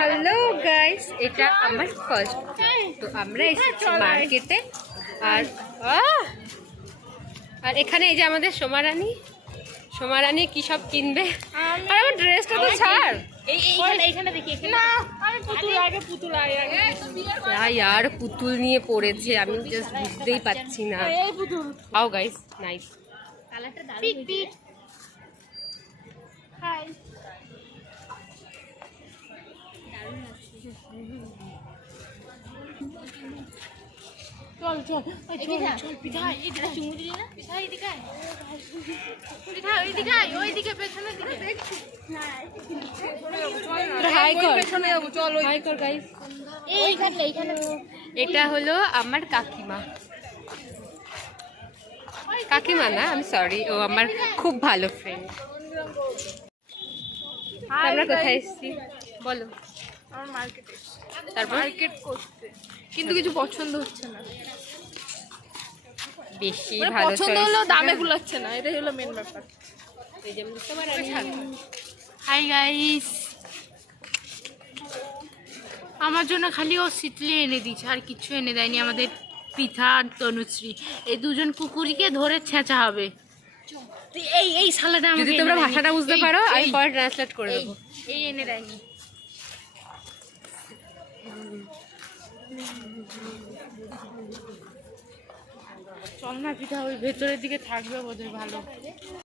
Hello guys, এটা আমার first. তো আমরা এসেছি মার্কেটে। আর আর এখানে এই যে আমাদের সোমারানী কি সব কিনবে। আর আমার ড্রেসটা তো ছাড়। আর পুতুল নিয়ে পড়েছে, আমি জাস্ট বুঝতেই পারছি না। How guys, nice. চল চল চল পিঠা এইটা চুমু দিলি না পিঠা এইদিকে আয় পিঠা ওইদিকে আয় ওইদিকে পেছনের দিকে হাই কর পেছনে যাব চল হাই কর গাইস এইখানে এটা হলো আমার কাকিমা না, আমি সরি, ও আমার খুব ভালো ফ্রেন্ড। আমরা কোথায় এসেছি বলো? আমার মার্কেটে তারপর মার্কেট করতে, কিন্তু কিছু পছন্দ হচ্ছে না। বেশি মানে ভালো পছন্দ হলো দামে গুলাচ্ছে না, এটাই হলো মেন ব্যাপার। হাই গাইস, আমার জন্য খালি ও শীতলি এনে দিয়েছে, আর কিছু এনে দেয়নি। আমাদের পিঠা আর তনুশ্রী, এই দুজন কুকুরিকে ধরে ছেঁচা হবে। এই সালাটা যদি তোমরা ভাষাটা বুঝতে পারো আমি পরে ট্রান্সলেট করে দেবো। এই এনে দেয়নি। চল না পিঠা ওই ভেতরের দিকে থাকবে বোধহয় ভালো।